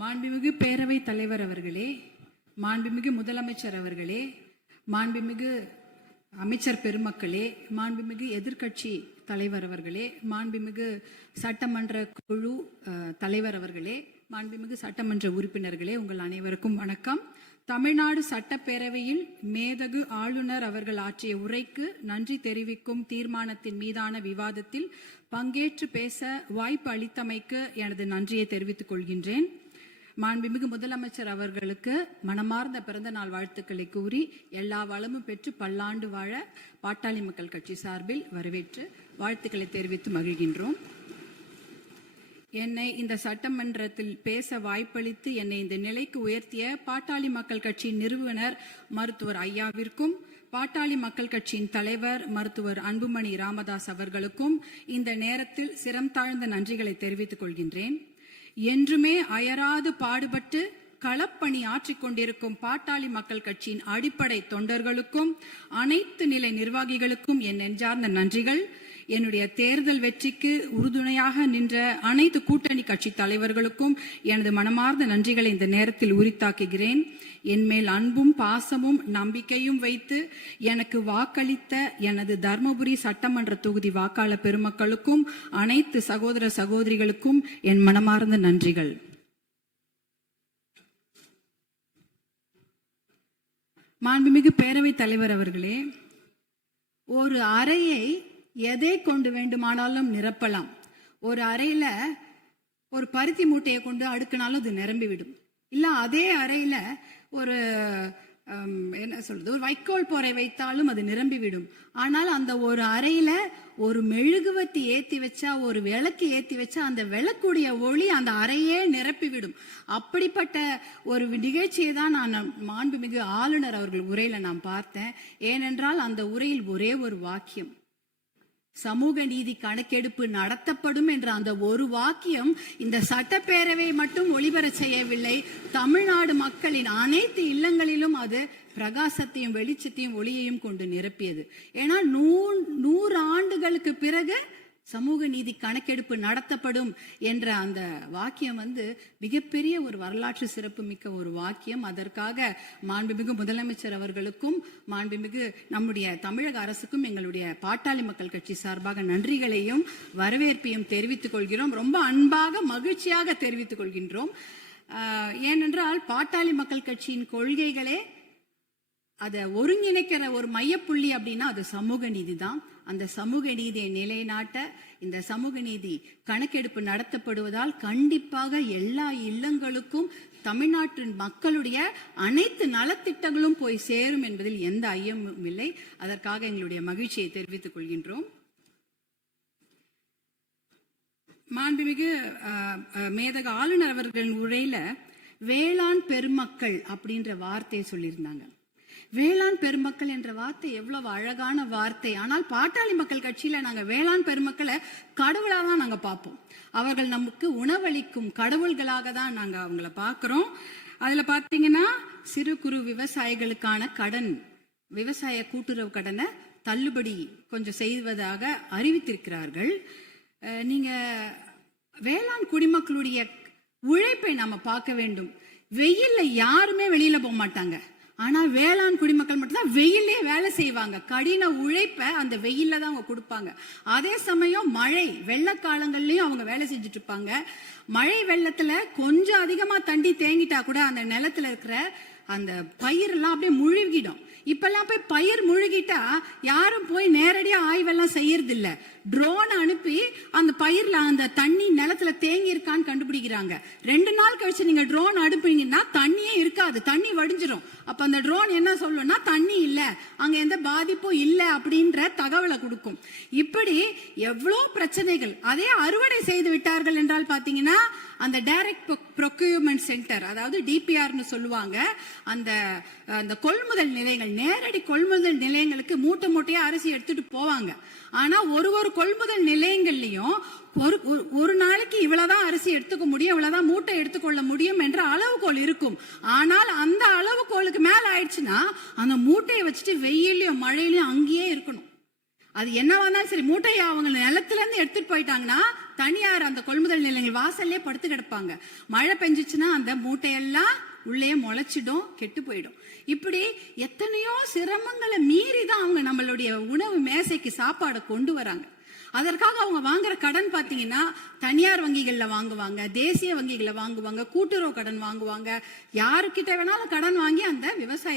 மாண்புமிகு பேரவைத் தலைவர் அவர்களே, மாண்புமிகு முதலமைச்சர் அவர்களே, மாண்புமிகு அமைச்சர் பெருமக்களே, மாண்புமிகு எதிர்க்கட்சி தலைவர் அவர்களே, மாண்புமிகு சட்டமன்ற குழு தலைவர் அவர்களே, மாண்புமிகு சட்டமன்ற உறுப்பினர்களே, உங்கள் அனைவருக்கும் வணக்கம். தமிழ்நாடு சட்டப்பேரவையில் மேதகு ஆளுநர் அவர்கள் ஆற்றிய உரைக்கு நன்றி தெரிவிக்கும் தீர்மானத்தின் மீதான விவாதத்தில் பங்கேற்று பேச வாய்ப்பு அளித்தமைக்கு எனது நன்றியை தெரிவித்துக் கொள்கின்றேன். மாண்புமிகு முதலமைச்சர் அவர்களுக்கு மனமார்ந்த பிறந்த நாள் வாழ்த்துக்களை கூறி எல்லா வளமும் பெற்று பல்லாண்டு வாழ பாட்டாளி மக்கள் கட்சி சார்பில் வரவேற்று வாழ்த்துக்களை தெரிவித்து மகிழ்கின்றோம். என்னை இந்த சட்டமன்றத்தில் பேச வாய்ப்பளித்து என்னை இந்த நிலைக்கு உயர்த்திய பாட்டாளி மக்கள் கட்சியின் நிறுவனர் மருத்துவர் ஐயாவிற்கும், பாட்டாளி மக்கள் கட்சியின் தலைவர் மருத்துவர் அன்புமணி ராமதாஸ் அவர்களுக்கும் இந்த நேரத்தில் சிரம் தாழ்ந்த நன்றிகளை தெரிவித்துக் கொள்கின்றேன். என்றுமே அயராது பாடுபட்டு களப்பணி ஆற்றிக் கொண்டிருக்கும் பாட்டாளி மக்கள் கட்சியின் அடிப்படை தொண்டர்களுக்கும் அனைத்து நிலை நிர்வாகிகளுக்கும் என் நெஞ்சார்ந்த நன்றிகள். என்னுடைய தேர்தல் வெற்றிக்கு உறுதுணையாக நின்ற அனைத்து கூட்டணி கட்சி தலைவர்களுக்கும் எனது மனமார்ந்த நன்றிகளை இந்த நேரத்தில் உரித்தாக்குகிறேன். என்மேல் அன்பும் பாசமும் நம்பிக்கையும் வைத்து எனக்கு வாக்களித்த எனது தர்மபுரி சட்டமன்ற தொகுதி வாக்காளர் பெருமக்களுக்கும் அனைத்து சகோதர சகோதரிகளுக்கும் என் மனமார்ந்த நன்றிகள். மாண்புமிகு பேரவைத் தலைவர் அவர்களே, ஒரு அறையை எதை கொண்டு வேண்டுமானாலும் நிரப்பலாம். ஒரு அறையில ஒரு பருத்தி மூட்டையை கொண்டு அடுக்கினாலும் அது நிரம்பிவிடும். இல்ல அதே அறையில ஒரு என்ன சொல்றது, ஒரு வைக்கோல் போரை வைத்தாலும் அது நிரம்பிவிடும். ஆனால் அந்த ஒரு அறையில ஒரு மெழுகுவத்தி ஏத்தி வச்சா, ஒரு விளக்கு ஏத்தி வச்சா அந்த விளக்குடைய ஒளி அந்த அறையே நிரப்பிவிடும். அப்படிப்பட்ட ஒரு நிகழ்ச்சியை தான் நான் மாண்புமிகு ஆளுநர் அவர்கள் உரையில நான் பார்த்தேன். ஏனென்றால் அந்த உரையில் ஒரே ஒரு வாக்கியம், சமூக நீதி கணக்கெடுப்பு நடத்தப்படும் என்ற அந்த ஒரு வாக்கியம் இந்த சட்டப்பேரவை மட்டும் ஒளிபர செய்யவில்லை, தமிழ்நாடு மக்களின் அனைத்து இல்லங்களிலும் அது பிரகாசத்தையும் வெளிச்சத்தையும் ஒளியையும் கொண்டு நிரப்பியது. ஏன்னா 100 ஆண்டுகளுக்கு பிறகு சமூக நீதி கணக்கெடுப்பு நடத்தப்படும் என்ற அந்த வாக்கியம் மிகப்பெரிய ஒரு வரலாற்று சிறப்பு மிக்க ஒரு வாக்கியம். அதற்காக மாண்புமிகு முதலமைச்சர் அவர்களுக்கும் மாண்புமிகு நம்முடைய தமிழக அரசுக்கும் எங்களுடைய பாட்டாளி மக்கள் கட்சி சார்பாக நன்றிகளையும் வரவேற்பையும் தெரிவித்துக் கொள்கிறோம். ரொம்ப அன்பாக மகிழ்ச்சியாக தெரிவித்துக் கொள்கின்றோம். ஏனென்றால் பாட்டாளி மக்கள் கட்சியின் கொள்கைகளே அதை ஒருங்கிணைக்கிற ஒரு மையப்புள்ளி அப்படின்னா அது சமூக நீதி தான். அந்த சமூக நீதியை நிலைநாட்ட இந்த சமூக நீதி கணக்கெடுப்பு நடத்தப்படுவதால் கண்டிப்பாக எல்லா இல்லங்களுக்கும் தமிழ்நாட்டின் மக்களுடைய அனைத்து நலத்திட்டங்களும் போய் சேரும் என்பதில் எந்த ஐயமும் இல்லை. அதற்காக எங்களுடைய மகிழ்ச்சியை தெரிவித்துக் கொள்கின்றோம். மாண்புமிகு மேதக ஆளுநர் அவர்களின் உரையில வேளாண் பெருமக்கள் அப்படின்ற வார்த்தையை சொல்லியிருந்தாங்க. வேளாண் பெருமக்கள் என்ற வார்த்தை எவ்வளவு அழகான வார்த்தை. ஆனால் பாட்டாளி மக்கள் கட்சியில நாங்க வேளாண் பெருமக்களை கடவுளா தான் நாங்க பார்ப்போம். அவர்கள் நமக்கு உணவளிக்கும் கடவுள்களாக தான் நாங்க அவங்கள பார்க்கிறோம். அதுல பாத்தீங்கன்னா சிறு குறு விவசாயிகளுக்கான கடன், விவசாய கூட்டுறவு கடனை தள்ளுபடி கொஞ்சம் செய்வதாக அறிவித்திருக்கிறார்கள். நீங்க வேளாண் குடிமக்களுடைய உழைப்பை நாம பார்க்க வேண்டும். வெயில்ல யாருமே வெளியில போக மாட்டாங்க. ஆனா வேளாண் குடிமக்கள் மட்டும்தான் வெயிலே வேலை செய்வாங்க. கடின உழைப்ப அந்த வெயில்ல தான் அவங்க கொடுப்பாங்க. அதே சமயம் மழை வெள்ள காலங்கள்லயும் அவங்க வேலை செஞ்சுட்டு இருப்பாங்க. மழை வெள்ளத்துல கொஞ்சம் அதிகமா தண்ணி தேங்கிட்டா கூட அந்த நிலத்துல இருக்கிற அந்த பயிர் எல்லாம் அப்படியே முழுகிடும். இப்பெல்லாம் போய் பயிர் முழுகிட்டா யாரும் போய் நேரடியா ஆய்வெல்லாம் செய்யறது இல்ல. ட்ரோன் அனுப்பி அந்த பயிர்ல அந்த தண்ணி நிலத்துல தேங்கி இருக்கான்னு கண்டுபிடிக்கிறாங்க. 2 நாள் கழிச்சு நீங்க ட்ரோன் அனுப்புனீங்கன்னா தண்ணியே இருக்காது, தண்ணி வடிஞ்சிரும். அப்ப அந்த ட்ரோன் என்ன சொல்லும்னா தண்ணி இல்ல, அங்க எந்த பாதிப்பும் இல்ல அப்படின்ற தகவலை கொடுக்கும். இப்படி எவ்வளவு பிரச்சனைகள். அதே அறுவடை செய்து விட்டார்கள் என்றால் பாத்தீங்கன்னா அந்த டைரக்ட் ப்ரொக்யூர்மெண்ட் சென்டர், அதாவது டிபிஆர்னு சொல்லுவாங்க, அந்த கொள்முதல் நிலையங்கள், நேரடி கொள்முதல் நிலையங்களுக்கு மூட்டை மூட்டையா அரிசி எடுத்துட்டு போவாங்க. ஆனா ஒரு கொள்முதல் நிலையங்கள்லயும் ஒரு நாளைக்கு இவ்வளவுதான் அரிசி எடுத்துக்க முடியும், இவ்வளவுதான் மூட்டை எடுத்துக்கொள்ள முடியும் என்ற அளவுகோல் இருக்கும். ஆனால் அந்த அளவுகோலுக்கு மேல ஆயிடுச்சுன்னா அந்த மூட்டையை வச்சுட்டு வெயிலையும் மழையிலையும் அங்கேயே இருக்கணும். அது என்னவா இருந்தாலும் சரி, மூட்டையை அவங்க நிலத்துல இருந்து எடுத்துட்டு போயிட்டாங்கன்னா தனியார் அந்த கொள்முதல் நிலையங்கள் வாசல்லே படுத்து கிடப்பாங்க. மழை பெஞ்சிச்சுன்னா அந்த மூட்டையெல்லாம் உள்ளே முளைச்சிடும், கெட்டு போயிடும். இப்படி எத்தனையோ சிரமங்களை மீறி தான் அவங்க நம்மளுடைய உணவு மேசைக்கு சாப்பாடை கொண்டு வராங்க. அதற்காக அவங்க வாங்குற கடன் பாத்தீங்கன்னா தனியார் வங்கிகள்ல வாங்குவாங்க, தேசிய வங்கிகள்ல வாங்குவாங்க, கூட்டுறவு கடன் வாங்குவாங்க. யாருக்கிட்ட வேணாலும் கடன் வாங்கி அந்த விவசாய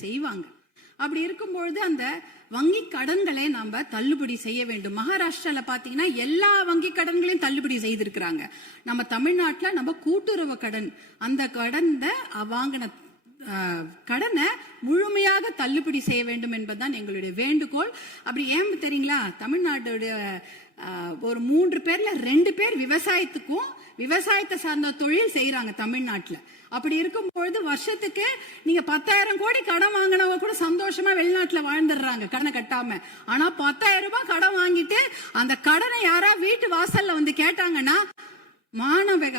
செய்வாங்க. அப்படி இருக்கும்பொழுது அந்த வங்கி கடன்களை நாம தள்ளுபடி செய்ய வேண்டும். மகாராஷ்டிரால பாத்தீங்கன்னா எல்லா வங்கி கடன்களையும் தள்ளுபடி செய்திருக்கிறாங்க. நம்ம தமிழ்நாட்டுல நம்ம கூட்டுறவு கடன், அந்த கடனை வாங்கின கடனை முழுமையாக தள்ளுபடி செய்ய வேண்டும் என்பதுதான் எங்களுடைய வேண்டுகோள். அப்படி ஏன் தெரியுங்களா, தமிழ்நாட்டோட ஒரு 3 பேர்ல 2 பேர் விவசாயத்துக்கும் விவசாயத்தை சார்ந்த தொழில் செய்யறாங்க தமிழ்நாட்டுல. அப்படி இருக்கும் பொழுது வருஷத்துக்கு நீங்க 10,000 கோடி கடன் வாங்கினவங்க கூட சந்தோஷமா வெளிநாட்டுல வாழ்ந்துடுறாங்க கடனை கட்டாம. ஆனா 10,000 ரூபாய் கடன் வாங்கிட்டு அந்த கடனை யாரா வீட்டு வாசல்ல வந்து கேட்டாங்கன்னா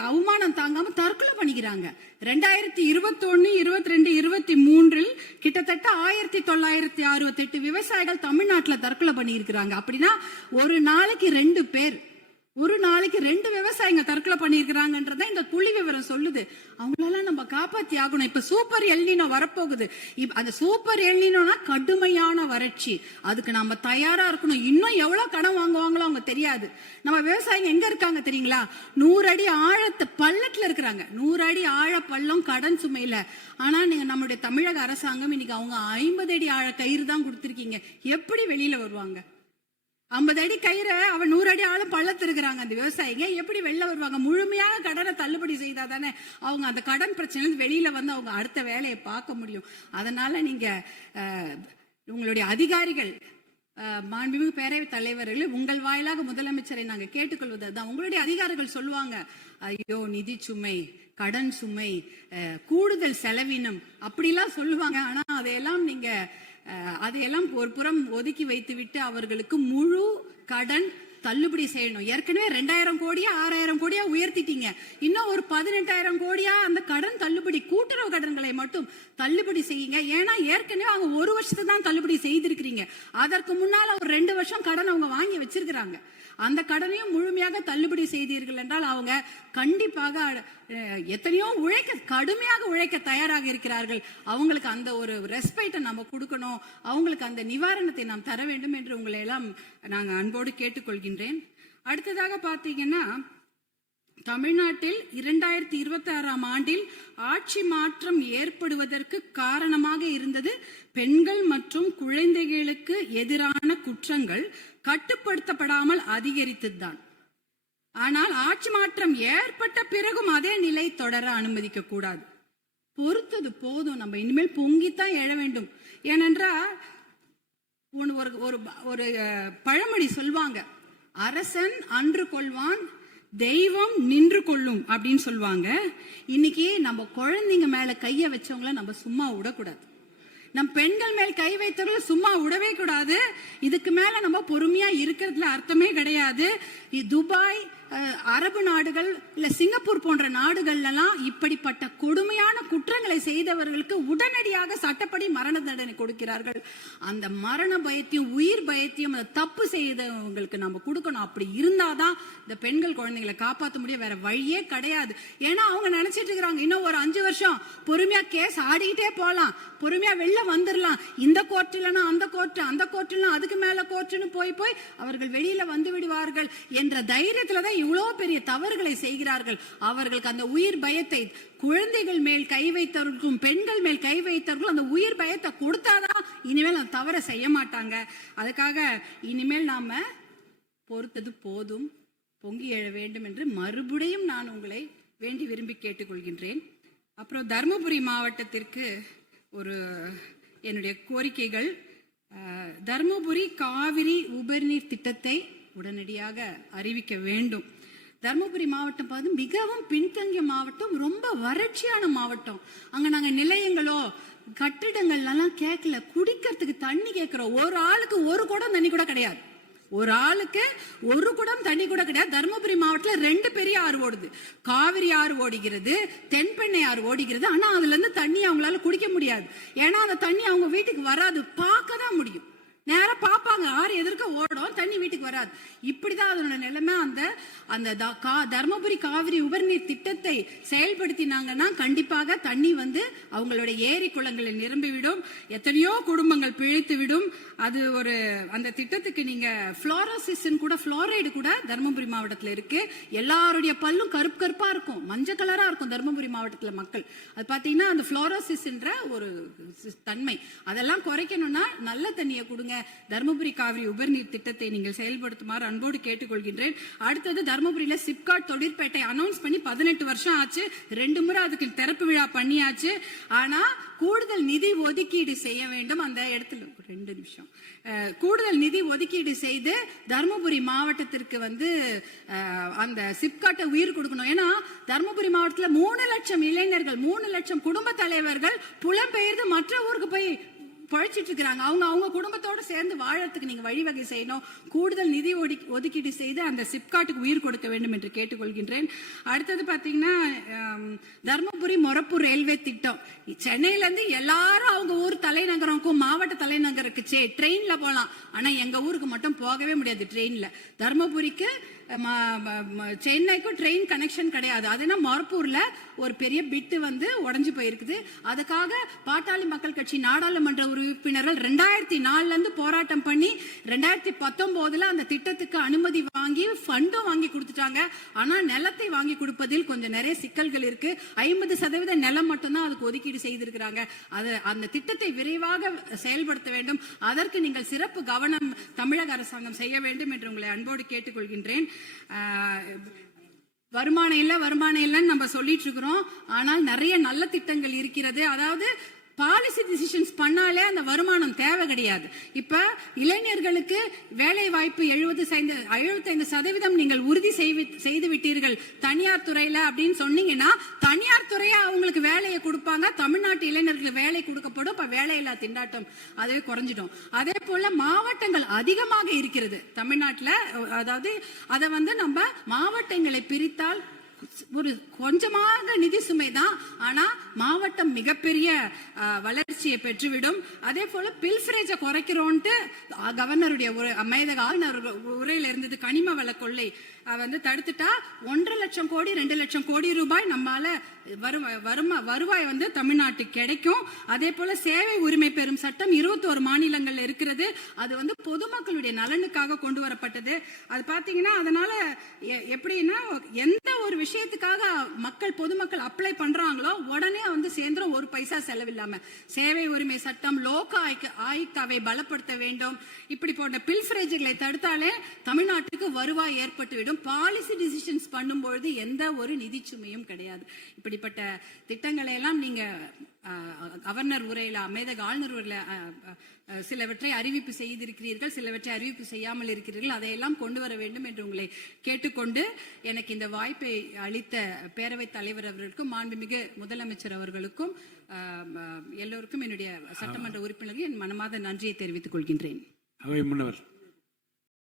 அவமானம் தாங்காம தற்கொலை பண்ணிக்கிறாங்க. 2021, 22, 23 கிட்டத்தட்ட 1968 விவசாயிகள் தமிழ்நாட்டுல தற்கொலை பண்ணி இருக்கிறாங்க. அப்படின்னா ஒரு நாளைக்கு 2 பேர், ஒரு நாளைக்கு 2 விவசாயிங்க தற்கொலை பண்ணிருக்கிறாங்கன்றத இந்த புள்ளி விவரம் சொல்லுது. அவங்களெல்லாம் நம்ம காப்பாத்தி ஆகணும். இப்ப சூப்பர் எல்னினோ வரப்போகுது. அந்த சூப்பர் எல்னினோனா கடுமையான வறட்சி, அதுக்கு நம்ம தயாரா இருக்கணும். இன்னும் எவ்வளவு கடன் வாங்குவாங்களோ அவங்க தெரியாது. நம்ம விவசாயிங்க எங்க இருக்காங்க தெரியுங்களா, 100 அடி ஆழத்து பள்ளத்துல இருக்கிறாங்க. 100 அடி ஆழ பள்ளம் கடன் சுமையில. ஆனா நீங்க நம்மளுடைய தமிழக அரசாங்கம் இன்னைக்கு அவங்க 50 அடி ஆழ கயிறு தான் கொடுத்திருக்கீங்க. எப்படி வெளியில வருவாங்க? 50 அடி கயிறை அவன் 100 அடி ஆளும் பள்ளத்திருக்கிறாங்க. அந்த விவசாயிங்க எப்படி வெளில வருவாங்க? முழுமையாக கடனை தள்ளுபடி செய்தா தானே அவங்க அந்த கடன் பிரச்சனை வெளியில வந்து அவங்க அடுத்த வேலையை பார்க்க முடியும். அதனால நீங்க உங்களுடைய அதிகாரிகள், மாண்புமிகு பேரவைத் தலைவர்கள், உங்கள் வாயிலாக முதலமைச்சரை நாங்க கேட்டுக்கொள்வதுதான். உங்களுடைய அதிகாரிகள் சொல்லுவாங்க, ஐயோ நிதி சுமை, கடன் சுமை, கூடுதல் செலவினம் அப்படிலாம் சொல்லுவாங்க. ஆனா அதையெல்லாம் ஒரு புறம் ஒதுக்கி வைத்து விட்டு அவர்களுக்கு முழு கடன் தள்ளுபடி செய்யணும். ஏற்கனவே 2000 கோடியா 6000 கோடியா உயர்த்திட்டீங்க. இன்னும் ஒரு 18,000 கோடியா அந்த கடன் தள்ளுபடி, கூட்டுறவு கடன்களை மட்டும் தள்ளுபடி செய்யுங்க. ஏன்னா ஏற்கனவே அவங்க 1 வருஷத்துக்கு தான் தள்ளுபடி செய்திருக்கிறீங்க. அதற்கு முன்னால ஒரு 2 வருஷம் கடன் அவங்க வாங்கி வச்சிருக்கிறாங்க. அந்த கடனையும் முழுமையாக தள்ளுபடி செய்தீர்கள் என்றால் அவங்க கண்டிப்பாக எத்தனையோ கடுமையாக உழைக்க தயாராக இருக்கிறார்கள். அவங்களுக்கு அந்த ஒரு ரெஸ்பெக்டை நம்ம கொடுக்கணும், அவங்களுக்கு அந்த நிவாரணத்தை நாம் தர வேண்டும் என்று உங்களை எல்லாம் நாங்கள் அன்போடு கேட்டுக்கொள்கின்றேன். அடுத்ததாக பார்த்தீங்கன்னா, தமிழ்நாட்டில் 2026ஆம் ஆண்டில் ஆட்சி மாற்றம் ஏற்படுவதற்கு காரணமாக இருந்தது பெண்கள் மற்றும் குழந்தைகளுக்கு எதிரான குற்றங்கள் கட்டுப்படுத்தப்படாமல் அதிகரித்ததுதான். ஆனால் ஆட்சி மாற்றம் ஏற்பட்ட பிறகும் அதே நிலை தொடர அனுமதிக்க கூடாது. பொறுத்தது போதும், நம்ம இனிமேல் பொங்கித்தான் எழ வேண்டும். ஏனென்றால் ஒரு பழமொழி சொல்வாங்க, அரசன் அன்று கொள்வான், தெய்வம் நின்று கொள்ளும் அப்படின்னு சொல்லுவாங்க. இன்னைக்கு நம்ம குழந்தைங்க மேல கைய வச்சவங்கள நம்ம சும்மா விடக்கூடாது. நம் பெண்கள் மேல் கை வைத்தவர்கள் சும்மா விடவே கூடாது. இதுக்கு மேல நம்ம பொறுமையா இருக்கிறதுல அர்த்தமே கிடையாது. துபாய், அரபு நாடுகள், இல்ல சிங்கப்பூர் போன்ற நாடுகள்லாம் இப்படிப்பட்ட கொடுமையான குற்றங்களை செய்தவர்களுக்கு உடனடியாக சட்டப்படி மரண தண்டனை கொடுக்கிறார்கள். அந்த மரண பயத்தையும் உயிர் பயத்தையும் தப்பு செய்தவங்களுக்கு நம்ம கொடுக்கணும். அப்படி இருந்தாதான் இந்த பெண்கள் குழந்தைகளை காப்பாற்ற முடியும். வேற வழியே கிடையாது. ஏன்னா அவங்க நினைச்சிட்டு இருக்கிறாங்க, இன்னும் ஒரு 5 வருஷம் பொறுமையா கேஸ் ஆடிக்கிட்டே போலாம், பொறுமையா வெளில வந்துடலாம். இந்த கோர்ட் இல்லைன்னா அந்த கோர்ட், அந்த கோர்ட் இல்லைன்னா அதுக்கு மேல கோர்ட்னு போய் அவர்கள் வெளியில வந்து விடுவார்கள் என்ற தைரியத்துலதான் இவ்வளவு பெரிய தவறுகளை செய்கிறார்கள். அவர்களுக்கு அந்த உயிர் பயத்தை, குழந்தைகள் மேல் கை வைத்தவர்களுக்கும் பெண்கள் மேல் கை வைத்தவர்களும் அந்த உயிர் பயத்தை கொடுத்தாதான் இனிமேல் அந்த தவறை செய்ய மாட்டாங்க. அதுக்காக இனிமேல் நாம பொறுத்தது போதும், பொங்கி எழ வேண்டும் என்று மறுபடியும் நான் உங்களை வேண்டி விரும்பி கேட்டுக்கொள்கின்றேன். அப்புறம் தருமபுரி மாவட்டத்திற்கு ஒரு என்னுடைய கோரிக்கைகள், தருமபுரி காவிரி உபரிநீர் திட்டத்தை உடனடியாக அறிவிக்க வேண்டும். தருமபுரி மாவட்டம் பார்த்து மிகவும் பின்தங்கிய மாவட்டம், ரொம்ப வறட்சியான மாவட்டம். அங்க நாங்க நிலையங்களோ கட்டிடங்கள் எல்லாம் கேட்கல, குடிக்கிறதுக்கு தண்ணி கேட்கிறோம். ஒரு ஆளுக்கு ஒரு குடம் தண்ணி கூட கிடையாது. ஒரு ஆளுக்கு ஒரு குடம் தண்ணி கூட கிடையாது. தருமபுரி மாவட்டத்துல 2 பெரிய ஆறு ஓடுது. காவிரி ஆறு ஓடுகிறது, தென்பெண்ணை ஆறு ஓடுகிறது. ஆனா அதுல இருந்து தண்ணி அவங்களால குடிக்க முடியாது. ஏன்னா அந்த தண்ணி அவங்க வீட்டுக்கு வராது, பார்க்க தான் முடியும். நேரா பாப்பாங்க, ஆறு எதிர்க்க ஓடும், தண்ணி வீட்டுக்கு வராது. இப்படிதான் அதோட நிலைமை. அந்த தர்மபுரி காவிரி உபரிநீர் திட்டத்தை செயல்படுத்தினாங்கன்னா கண்டிப்பாக தண்ணி அவங்களுடைய ஏரி குளங்களை நிரம்பிவிடும், எத்தனையோ குடும்பங்கள் பிழைத்து விடும். அது ஒரு அந்த திட்டத்துக்கு நீங்க புளோரோசிஸ் கூட, புளோரைடு கூட தர்மபுரி மாவட்டத்தில் இருக்கு. எல்லாருடைய பல்லும் கருப்பு கருப்பா இருக்கும், மஞ்சள் கலரா இருக்கும் தர்மபுரி மாவட்டத்துல மக்கள். அது பாத்தீங்கன்னா அந்த புளோரோசிஸ் என்ற ஒரு தன்மை, அதெல்லாம் குறைக்கணும்னா நல்ல தண்ணியை கொடுங்க. தர்மபுரி காவிரி உபரிநீர் திட்டத்தை நீங்கள் செயல்படுத்துமாறு அன்போடு கேட்டுக்கொள்கின்றேன். அடுத்தது தர்மபுரியில சிப்காட் தொழிற்பேட்டை அனௌன்ஸ் பண்ணி 18 வருஷம் ஆச்சு. 2 முறை அதுக்கு திறப்பு விழா பண்ணியாச்சு. ஆனா கூடுதல் நிதி ஒதுக்கீடு செய்ய வேண்டும். அந்த இடத்துல 2 நிமிஷம் கூடுதல் நிதி ஒதுக்கீடு செய்து தர்மபுரி மாவட்டத்திற்கு அந்த சிப்காட்டை உயிர் கொடுக்கணும். ஏன்னா தர்மபுரி மாவட்டத்துல 3 லட்சம் இளைஞர்கள், 3 லட்சம் குடும்ப தலைவர்கள் புலம்பெயர்ந்து மற்ற ஊருக்கு போய் பழைச்சிட்டு இருக்கிறாங்க. அவங்க குடும்பத்தோட சேர்ந்து வாழறதுக்கு நீங்க வழிவகை செய்யணும். கூடுதல் நிதி ஒதுக்கீடு செய்து அந்த சிப்காட்டுக்கு உயிர் கொடுக்க வேண்டும் என்று கேட்டுக்கொள்கின்றேன். அடுத்தது பாத்தீங்கன்னா தர்மபுரி மொரப்பூர் ரயில்வே திட்டம். சென்னையில இருந்து எல்லாரும் அவங்க ஊர் தலைநகருக்கும் மாவட்ட தலைநகருக்கு ட்ரெயின்ல போலாம். ஆனா எங்க ஊருக்கு மட்டும் போகவே முடியாது ட்ரெயின்ல. தர்மபுரிக்கு சென்னைக்கும் ட்ரெயின் கனெக்ஷன் கிடையாது. அதுனா மொரப்பூர்ல ஒரு பெரிய பிட்டு உடைஞ்சு போயிருக்குது. அதுக்காக பாட்டாளி மக்கள் கட்சி நாடாளுமன்ற உறுப்பினர்கள் 2004 இருந்து போராட்டம் பண்ணி 2019 அந்த திட்டத்துக்கு அனுமதி வாங்கி ஃபண்டும் வாங்கி கொடுத்துட்டாங்க. ஆனா நிலத்தை வாங்கி கொடுப்பதில் கொஞ்சம் நிறைய சிக்கல்கள் இருக்கு. 50% நிலம் மட்டும்தான் அதுக்கு ஒதுக்கீடு செய்திருக்கிறாங்க. அந்த திட்டத்தை விரைவாக செயல்படுத்த வேண்டும். அதற்கு நீங்கள் சிறப்பு கவனம் தமிழக அரசாங்கம் செய்ய வேண்டும் என்று உங்களை அன்போடு கேட்டுக்கொள்கின்றேன். வருமானம் இல்லைன்னு நம்ம சொல்லிட்டு இருக்கிறோம். ஆனால் நிறைய நல்ல திட்டங்கள் இருக்கிறது. அதாவது பாலிசி டிசிஷன்ஸ் பண்ணாலே அந்த வருமானம் தேவை கிடையாது. இப்ப இளைஞர்களுக்கு வேலை வாய்ப்பு 75% நீங்கள் உறுதி செய்து விட்டீர்கள் தனியார் துறையில அப்படின்னு சொன்னீங்கன்னா, தனியார் துறையா அவங்களுக்கு வேலையை கொடுப்பாங்க. தமிழ்நாட்டு இளைஞர்களுக்கு வேலை கொடுக்கப்படும். இப்ப வேலையில்லா திண்டாட்டம் அதுவே குறைஞ்சிடும். அதே போல மாவட்டங்கள் அதிகமாக இருக்கிறது தமிழ்நாட்டுல. அதாவது அதை நம்ம மாவட்டங்களை பிரித்தால் ஒரு கொஞ்சமாக நிதி சுமை தான். ஆனா மாவட்டம் மிகப்பெரிய வளர்ச்சியை பெற்றுவிடும். அதே போல பில்ஃபரேஜ குறைக்கிறோம்ட்டு கவர்னருடைய மேதக ஆளுநர் உரையில இருந்தது. கனிம வள கொள்ளை தடுத்துட்டா 1.5 லட்சம் கோடி 2 லட்சம் கோடி ரூபாய் நம்மால வருவாய் தமிழ்நாட்டுக்கு கிடைக்கும். அதே போல சேவை உரிமை பெறும் சட்டம் 21 மாநிலங்கள்ல இருக்கிறது. அது பொதுமக்களுடைய நலனுக்காக கொண்டு வரப்பட்டது. அது பாத்தீங்கன்னா அதனால எப்படின்னா எந்த ஒரு விஷயத்துக்காக பொதுமக்கள் அப்ளை பண்றாங்களோ உடனே சேர்ந்துரும், ஒரு பைசா செலவில்லாம. சேவை உரிமை சட்டம், லோக ஆயுக்தாவை பலப்படுத்த வேண்டும். இப்படி போன்ற பில்ஃபரேஜ்களை தடுத்தாலே தமிழ்நாட்டுக்கு வருவாய் ஏற்பட்டுவிடும். பாலிசி டிசிஷன்ஸ் பண்ணும்போது எந்த ஒரு நிதி சுமையும் கிடையாது. இப்படிப்பட்ட திட்டங்களை எல்லாம் நீங்க கவர்னர் உரையில, மேதக ஆளுநர் உரையில சிலவற்றை அறிவிப்பு செய்திருக்கிறீர்கள், சிலவற்றை அறிவிப்பு செய்யாமல் இருக்கிறீர்கள். அதையெல்லாம் கொண்டு வர வேண்டும் என்று உங்களை கேட்டுக்கொண்டு, எனக்கு இந்த வாய்ப்பை அளித்த பேரவைத் தலைவர் அவர்களுக்கும் மாண்புமிகு முதலமைச்சர் அவர்களுக்கும் எல்லோருக்கும் என்னுடைய சட்டமன்ற உறுப்பினர்கள் என் மனமார்ந்த நன்றியை தெரிவித்துக் கொள்கின்றேன். அவை முன்னவர்